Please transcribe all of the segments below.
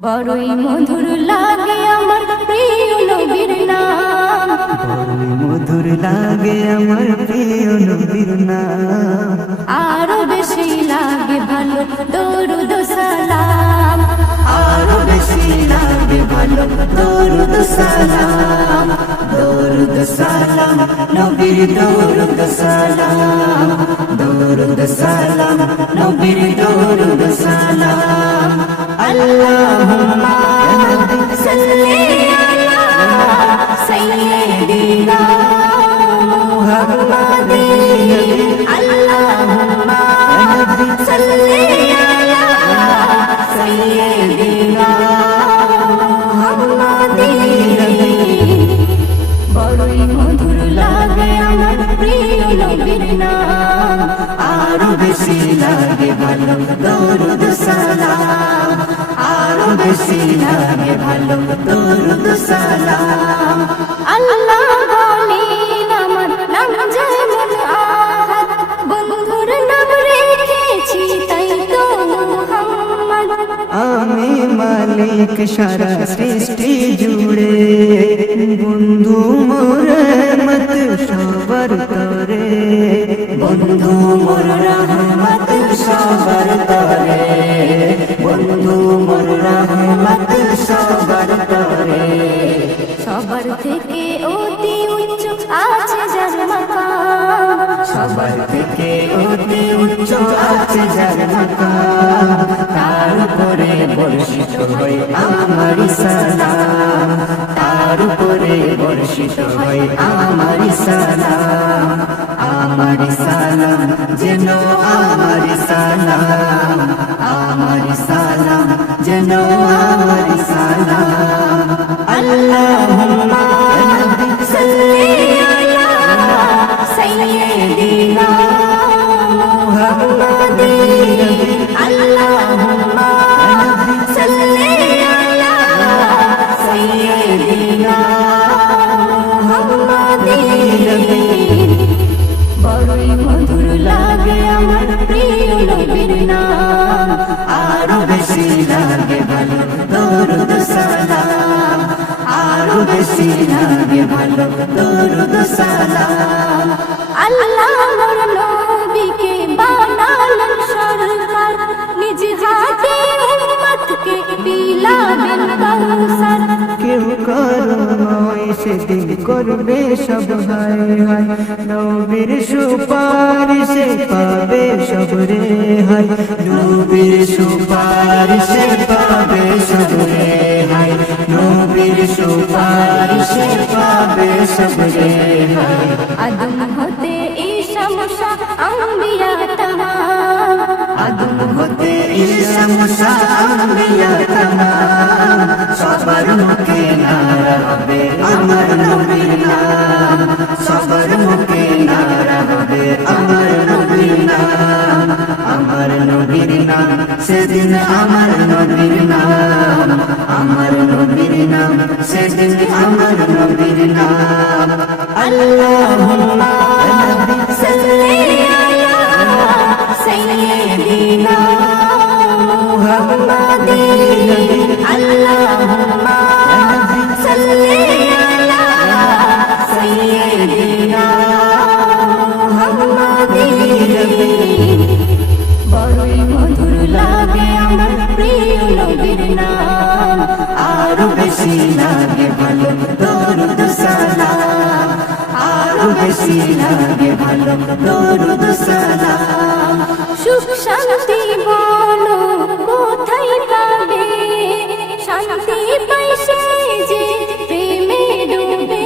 বড়ই মধুর লাগে আমার প্রিয় নবীর নাম। বড়ই মধুর লাগে আমার প্রিয় নবীর নাম। আরও বেশি লাগে ভালো দরুদ সালাম। আরও বেশি লাগে ভালো দরুদ সালাম। দরুদ সালাম নবীর দরুদ সালাম। দরুদ সালাম নবীর দরুদ সালাম। বেশি লাগে ভালো দরুদ সালাম। আরও ভালো দরুদ সালাম আল্লাহ বলেন আমার নাম যেমন আহাদ বন্ধুর নাম রেখেছি তাই তো মুহাম্মদ আমি মালিক সারা আছে যার মাকাম তার উপরে বর্ষিত হয় আমার সালাম। তার উপরে বর্ষিত হয় আমার সালাম। আমার সালাম যেন আমার সালাম। আমার সালাম যেন আমার সালাম। আল্লাহুম্মা বেশি লাগে ভালো দরুদ সালাম আরও বেশি লাগে ভালো দরুদ সালাম করবে সব হায় হায় নবীর সুপারিশে পাবে সব রে হায় নবীর সুপারিশে পাবে সব রে হায় নবীর সুপারিশে পাবে সব রে হায় আদম হতে ঈশা মুসা আম্বিয়া তামাম আদম হতে ঈসা মুসা আম্বিয়া তামাম সবার মুখে নারা হবে, আমার নবীর নাম সবার মুখে নারা হবে, আমার নবীর নাম সেদিন আমার নবীর নাম আমার নবীর নাম সেদিন আমার নবীর নাম আল্লাহুম্মা বেশি লাগে ভালো দরুদ সালাম। আরও বেশি লাগে ভালো দরুদ সালাম। সুখ শান্তি বলো কোথায় পাবে? শান্তি পাইছে যে প্রেমে ডুবে।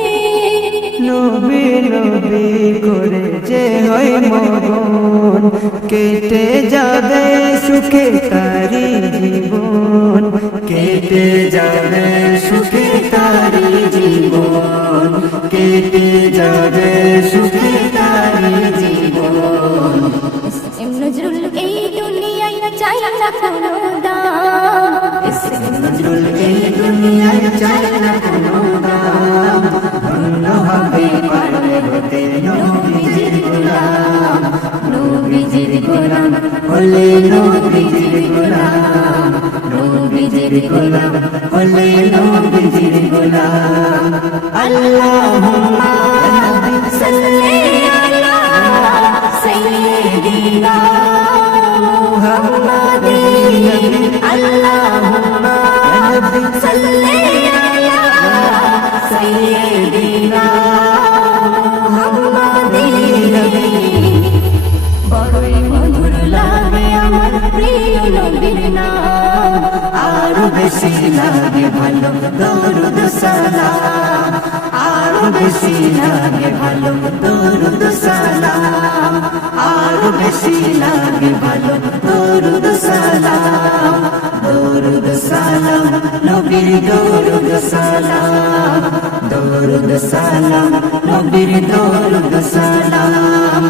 নবী নবী করে যে হয় মগন কেটে যাবে সুখে তারি জীবন। কেটে যাবে না কোনো দাম নজরুল এই দুনিয়ায় চাই না কোনো দাম ধন্য হবে পারবে হতে নবীজির গোলাম নবীজির গোলাম হলে নবীজির গোলাম নবীজির গোলাম হলে নবীজির গোলাম আল্লাহুম্মা সাল্লি বেশি লাগে ভালো দরুদ সালাম। আরও বেশি লাগে ভালো দরুদ সালাম। বেশি লাগে ভালো। দরুদ সালাম দরুদ সালাম, নবীর দরুদ সালাম দরুদ সালাম, নবীর দরুদ সালাম।